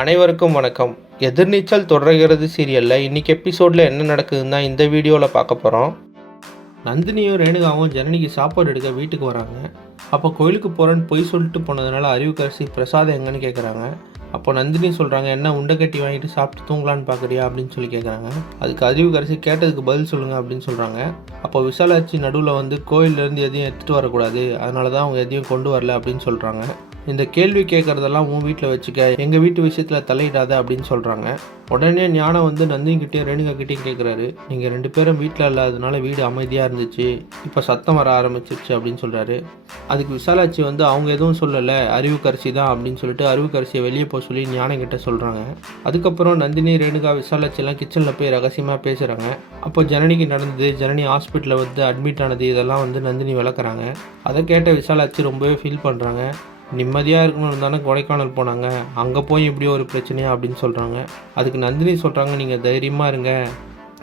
அனைவருக்கும் வணக்கம். எதிர்நீச்சல் தொடர்கிறது சீரியலில் இன்றைக்கி எபிசோடில் என்ன நடக்குதுன்னு தான் இந்த வீடியோவில் பார்க்க போகிறோம். நந்தினியும் ரேணுகாவும் ஜனனிக்கு சாப்பாடு எடுக்க வீட்டுக்கு வராங்க. அப்போ கோயிலுக்கு போகிறேன்னு பொய் சொல்லிட்டு போனதுனால அறிவுக்கரசி பிரசாதம் எங்கன்னு கேட்குறாங்க. அப்போ நந்தினி சொல்கிறாங்க, என்ன உண்டை கட்டி வாங்கிட்டு சாப்பிட்டு தூங்கலான்னு பார்க்குறியா அப்படின்னு சொல்லி கேட்குறாங்க. அதுக்கு அறிவுக்கரசி கேட்டதுக்கு பதில் சொல்லுங்கள் அப்படின்னு சொல்கிறாங்க. அப்போ விசாலாட்சி நடுவில் வந்து கோயிலேருந்து எதையும் எடுத்துகிட்டு வரக்கூடாது, அதனால தான் அவங்க எதையும் கொண்டு வரல அப்படின்னு சொல்கிறாங்க. இந்த கேள்வி கேட்குறதெல்லாம் உன் வீட்டில் வச்சுக்க, எங்கள் வீட்டு விஷயத்தில் தலையிடாத அப்படின்னு சொல்கிறாங்க. உடனே ஞானம் வந்து நந்தினிக்கிட்டேயும் ரேணுகாக்கிட்டேயும் கேட்குறாரு, நீங்கள் 2 பேரும் வீட்டில் இல்லாததுனால வீடு அமைதியாக இருந்துச்சு, இப்போ சத்தம் வர ஆரம்பிச்சிருச்சு அப்படின்னு சொல்கிறாரு. அதுக்கு விசாலாட்சி வந்து அவங்க எதுவும் சொல்லலை, அறிவுக்கரசி தான் அப்படின்னு சொல்லிட்டு அறிவுக்கரசியை வெளியே போக சொல்லி ஞானக்கிட்ட சொல்கிறாங்க. அதுக்கப்புறம் நந்தினி ரேணுகா விசாலாட்சியெல்லாம் கிச்சனில் போய் ரகசியமாக பேசுகிறாங்க. அப்போ ஜனனிக்கு நடந்தது, ஜனனி ஹாஸ்பிட்டலில் வந்து அட்மிட் ஆனது, இதெல்லாம் வந்து நந்தினி விளக்குறாங்க. அதை கேட்ட விசாலாட்சி ரொம்பவே ஃபீல் பண்ணுறாங்க. நிம்மதியாக இருக்கணும்னு தானே கொடைக்கானல் போனாங்க, அங்கே போய் இப்படி ஒரு பிரச்சனையா அப்படின்னு சொல்கிறாங்க. அதுக்கு நந்தினி சொல்கிறாங்க, நீங்கள் தைரியமாக இருங்க,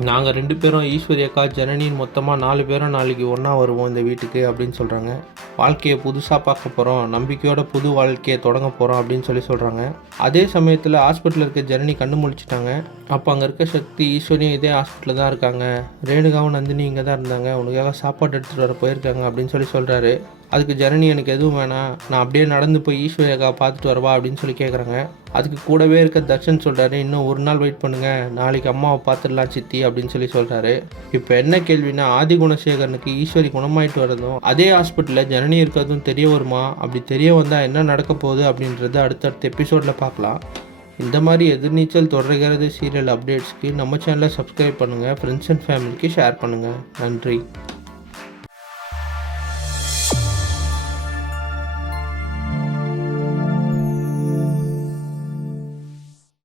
நாங்கள் 2 பேரும் ஈஸ்வரி அக்கா ஜனனின்னு மொத்தமாக 4 பேரும் நாளைக்கு ஒன்றா வருவோம் இந்த வீட்டுக்கு அப்படின்னு சொல்கிறாங்க. வாழ்க்கையை புதுசாக பார்க்க போகிறோம், நம்பிக்கையோட புது வாழ்க்கையை தொடங்க போகிறோம் அப்படின்னு சொல்கிறாங்க. அதே சமயத்தில் ஹாஸ்பிட்டலில் இருக்க ஜனனி கண்ணு முழிச்சிட்டாங்க. அப்போ அங்கே இருக்க சக்தி ஈஸ்வரியும் இதே ஹாஸ்பிட்டலில் தான் இருக்காங்க, ரேணுகாவும் நந்தினி இங்கே தான் இருந்தாங்க, உனக்காக சாப்பாடு எடுத்துகிட்டு வர போயிருக்காங்க அப்படின்னு சொல்கிறாரு. அதுக்கு ஜனனி, எனக்கு எதுவும் வேணாம், நான் அப்படியே நடந்து போய் ஈஸ்வரி அக்கா பார்த்துட்டு வரவா அப்படின்னு சொல்லி கேட்குறாங்க. அதுக்கு கூடவே இருக்க தர்ஷன் சொல்கிறாரு, இன்னும் ஒரு நாள் வெயிட் பண்ணுங்கள், நாளைக்கு அம்மாவை பார்த்துடலாம் சித்தி அப்படின்னு சொல்கிறாரு. இப்போ என்ன கேள்வினா, ஆதி குணசேகரனுக்கு ஈஸ்வரி குணமாயிட்டு வரதும் அதே ஹாஸ்பிட்டலில் ஜனனி இருக்கிறதும் தெரிய வருமா? அப்படி தெரிய வந்தால் என்ன நடக்க போகுது அப்படின்றத அடுத்தடுத்த எபிசோடில் பார்க்கலாம். இந்த மாதிரி எதிர்நீச்சல் தொடர்கிறது சீரியல் அப்டேட்ஸ்க்கு நம்ம சேனலை சப்ஸ்கிரைப் பண்ணுங்கள், ஃப்ரெண்ட்ஸ் அண்ட் ஃபேமிலிக்கு ஷேர் பண்ணுங்கள். நன்றி.